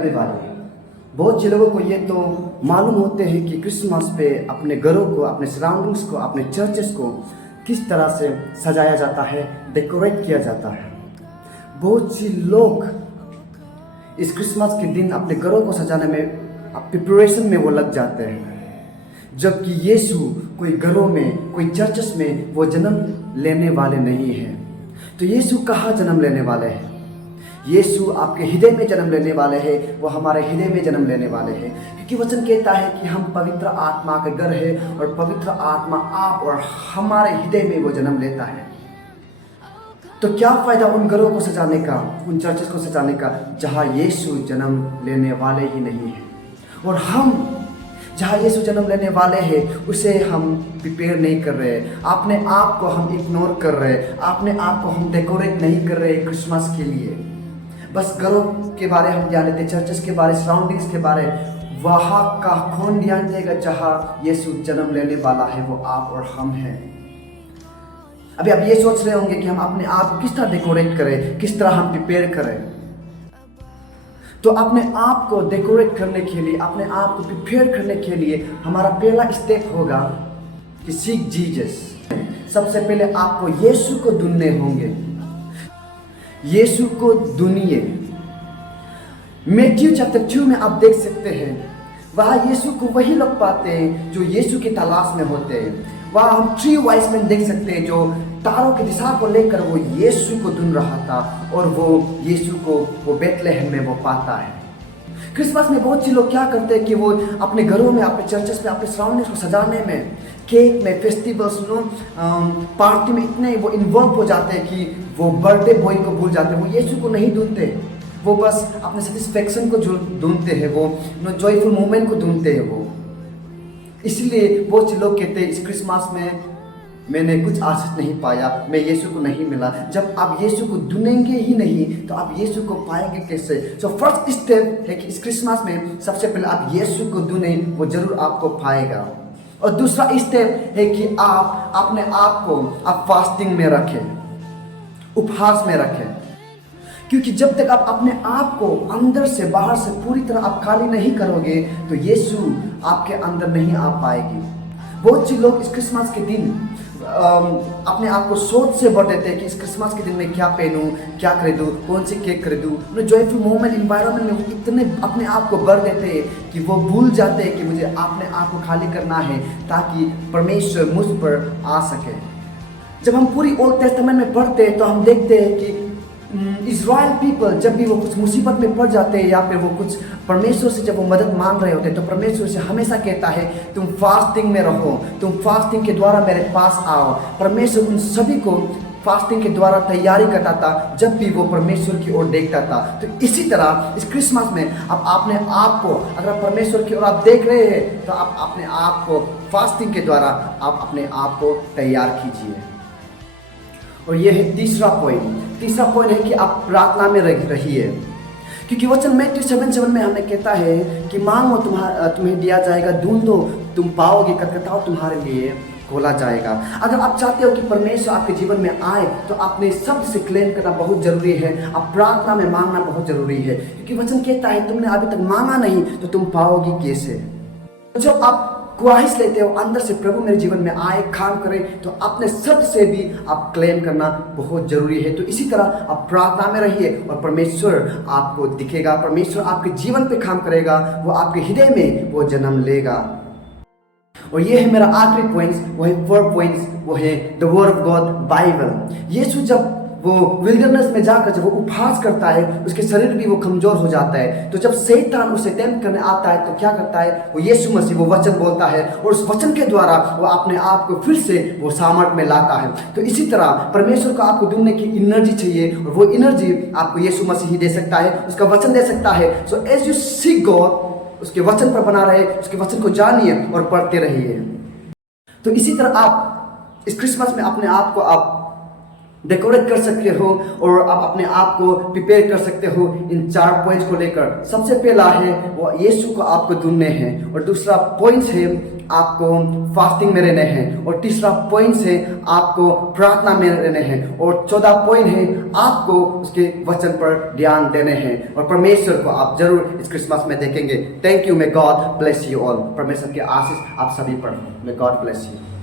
करने वाले हैं। बहुत से लोगों को ये तो मालूम होते हैं कि क्रिसमस पे अपने घरों को, अपने सराउंडिंग्स को, अपने चर्चेस को किस तरह से सजाया जाता है, डेकोरेट किया जाता है। बहुत सी लोग इस क्रिसमस के दिन अपने घरों को सजाने में, प्रिपरेशन में वो लग जाते हैं, जबकि यीशु कोई घरों में, कोई चर्चेस में वो जन्म लेने वाले नहीं हैं। तो यीशु कहाँ जन्म लेने वाले हैं? यीशु आपके हृदय में जन्म लेने वाले हैं, वो हमारे हृदय में जन्म लेने वाले हैं, क्योंकि वचन कहता है कि हम पवित्र आत्मा का घर है और पवित्र आत्मा आप और हमारे हृदय में वो जन्म लेता है। तो क्या फ़ायदा उन घरों को सजाने का, उन चर्चेस को सजाने का जहाँ यीशु जन्म लेने वाले ही नहीं है। और हम जहाँ यीशु जन्म लेने वाले हैं उसे हम प्रिपेयर नहीं कर रहे, अपने आप को हम इग्नोर कर रहे, अपने आप को हम डेकोरेट नहीं कर रहे क्रिसमस के लिए। बस घरों के बारे हम जान लेते, चर्चेस के बारे, सराउंडिंग्स के बारे, वहाँ का कौन ध्यान देगा जहाँ यीशु जन्म लेने वाला है, वो आप और हम हैं। अभी आप ये सोच रहे होंगे कि हम अपने आप को किस तरह डेकोरेट करें, किस तरह हम प्रिपेयर करें। तो अपने आप को डेकोरेट करने के लिए, अपने आप को प्रिपेयर करने के लिए हमारा पहला स्टेप होगा कि सीक जीसस। सबसे पहले आपको यीशु को ढूंढने होंगे, यीशु को ढूंढिए। मैथ्यू चैप्टर 2 में आप देख सकते हैं, वहाँ यीशु को वही लोग पाते हैं जो यीशु की तलाश में होते हैं। वहाँ हम 3 वाइज मैन देख सकते हैं जो तारों की दिशा को लेकर वो यीशु को ढूंढ रहा था और वो यीशु को वो बेथलेहम में वो पाता है। क्रिसमस में बहुत सी लोग क्या करते हैं कि वो अपने घरों में, अपने चर्चेस में, अपने सराउंडिंग्स को सजाने में, केक में, फेस्टिवल्स पार्टी में इतने वो इन्वॉल्व हो जाते हैं कि वो बर्थडे बॉय को भूल जाते हैं, वो यीशु को नहीं ढूंढते। वो बस अपने सेटिस्फेक्शन को ढूंढते हैं, वो जॉयफुल मोमेंट को ढूंढते हैं वो। इसलिए बहुत से लोग कहते हैं इस क्रिसमस में मैंने कुछ आशीष नहीं पाया, मैं यीशु को नहीं मिला। जब आप यीशु को ढूंढेंगे ही नहीं तो आप यीशु को पाएंगे कैसे? सो फर्स्ट स्टेप है कि इस क्रिसमस में सबसे पहले आप यीशु को ढूंढें, वो जरूर आपको पाएगा। और दूसरा स्टेप है कि आप अपने आप को आप फास्टिंग में रखें, उपवास में रखें, क्योंकि जब तक आप अपने आप को अंदर से बाहर से पूरी तरह आप खाली नहीं करोगे तो यीशु आपके अंदर नहीं आ पाएगी। बहुत से लोग इस क्रिसमस के दिन अपने आप को सोच से भर देते हैं कि इस क्रिसमस के दिन में क्या पहनूं, क्या खरीदूं, कौन सी केक खरीदूं। जॉयफुल मोमेंट इन्वायरमेंट में इतने अपने आप को भर देते हैं कि वो भूल जाते हैं कि मुझे अपने आप को खाली करना है ताकि परमेश्वर मुझ पर आ सके। जब हम पूरी ओल्ड टेस्टामेंट में पढ़ते हैं तो हम देखते हैं कि इज़राइल पीपल जब भी वो कुछ मुसीबत में पड़ जाते हैं या फिर वो कुछ परमेश्वर से जब वो मदद मांग रहे होते हैं तो परमेश्वर से हमेशा कहता है तुम फास्टिंग में रहो, तुम फास्टिंग के द्वारा मेरे पास आओ। परमेश्वर उन सभी को फास्टिंग के द्वारा तैयारी करता था जब भी वो परमेश्वर की ओर देखता था। तो इसी तरह इस क्रिसमस में आप अपने आप को, अगर परमेश्वर की ओर आप देख रहे हैं तो आप अपने आप को फास्टिंग के द्वारा आप अपने आप को तैयार कीजिए। और यह है तीसरा पॉइंट है कि आप प्रार्थना में रहिए, क्योंकि वचन मैथ्यू 7:7 में हमें कहता है कि मांगो तुम्हें दिया जाएगा, ढूंढो तुम पाओगे, खटखटाओ तुम्हारे लिए खोला जाएगा। अगर आप चाहते हो कि परमेश्वर आपके जीवन में आए तो अपने शब्द से क्लेम करना बहुत जरूरी है, आप प्रार्थना में मांगना बहुत जरूरी है, क्योंकि वचन कहता है तुमने अभी तक मांगा नहीं तो तुम पाओगी कैसे। जब आप ख्वाहिश लेते हो अंदर से प्रभु मेरे जीवन में आए, काम करे, तो अपने शब्द से भी आप क्लेम करना बहुत जरूरी है। तो इसी तरह आप प्रार्थना में रहिए और परमेश्वर आपको दिखेगा, परमेश्वर आपके जीवन पे काम करेगा, वो आपके हृदय में वो जन्म लेगा। और ये है मेरा आखिरी पॉइंट्स, वो है 4 पॉइंट्स, वो है the word of God, Bible. Yishu जब वो विल्डरनेस में जाकर जब वो उपवास करता है उसके शरीर भी वो कमजोर हो जाता है। तो जब शैतान उसे टेम्प्ट करने आता है तो क्या करता है, वो यीशु मसीह वो वचन बोलता है और उस वचन के द्वारा वो अपने आप को फिर से वो सामर्थ में लाता है। तो इसी तरह परमेश्वर को आपको ढूंढने की एनर्जी चाहिए और वो एनर्जी आपको यीशु मसीह ही दे सकता है, उसका वचन दे सकता है। So as you seek God, उसके वचन पर बना रहे, उसके वचन को जानिए और पढ़ते रहिए। तो इसी तरह आप इस क्रिसमस में अपने आप को आप डेकोरेट कर सकते हो और आप अपने आप को प्रिपेयर कर सकते हो इन 4 पॉइंट्स को लेकर। सबसे पहला है वो यीशु को आपको ढूंढने हैं, और दूसरा पॉइंट है आपको फास्टिंग में रहने हैं, और तीसरा पॉइंट है आपको प्रार्थना में रहने हैं, और 14 पॉइंट है आपको उसके वचन पर ध्यान देने हैं। और परमेश्वर को आप जरूर इस क्रिसमस में देखेंगे। Thank you. May God bless you all. परमेश्वर की आशीष आप सभी पर। May God bless you.